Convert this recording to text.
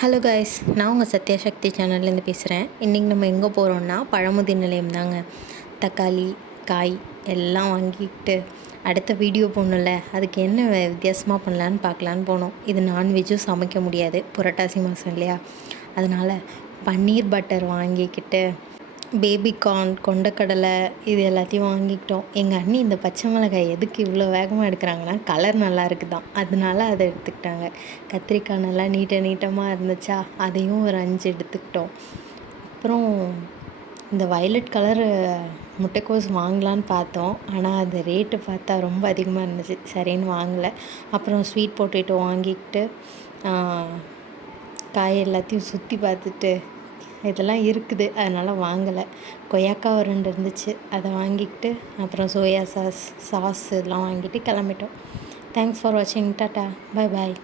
Hello guys, நான் உங்கள் சத்யா சக்தி சேனல்லேருந்து பேசுகிறேன். இன்றைக்கி நம்ம எங்கே போகிறோன்னா பழமுதி நிலையம் தாங்க. தக்காளி, காய் எல்லாம் வாங்கிட்டு அடுத்த வீடியோ போடணும்ல, அதுக்கு என்ன வித்தியாசமாக பண்ணலான்னு பார்க்கலான்னு போனோம். இது நான்வெஜ்ஜும் சமைக்க முடியாது, புரட்டாசி மாதம் இல்லையா, அதனால் பன்னீர் பட்டர் வாங்கிக்கிட்டு பேபிகார்ன், கொண்டக்கடலை இது எல்லாத்தையும் வாங்கிக்கிட்டோம். எங்கள் அண்ணி இந்த பச்சை மிளகாய் எதுக்கு இவ்வளோ வேகமாக எடுக்கிறாங்கன்னா, கலர் நல்லா இருக்குதான், அதனால அதை எடுத்துக்கிட்டாங்க. கத்திரிக்காய் நல்லா நீட்டமாக இருந்துச்சா, அதையும் ஒரு 5 எடுத்துக்கிட்டோம். அப்புறம் இந்த வயலட் கலரு முட்டைக்கோஸ் வாங்கலான்னு பார்த்தோம், ஆனால் அது ரேட்டு பார்த்தா ரொம்ப அதிகமாக இருந்துச்சு, சரின்னு வாங்கலை. அப்புறம் ஸ்வீட் பொட்டேட்டோ வாங்கிக்கிட்டு காய் எல்லாத்தையும் சுற்றி பார்த்துட்டு இதெல்லாம் இருக்குது, அதனால் வாங்கலை. கொய்யாக்காய் ஒரு 2 இருந்துச்சு, அதை வாங்கிக்கிட்டு அப்புறம் சோயா சாஸ் இதெல்லாம் வாங்கிட்டு கிளம்பிட்டோம். தேங்க்ஸ் ஃபார் வாட்சிங். டாட்டா, பாய் பாய்.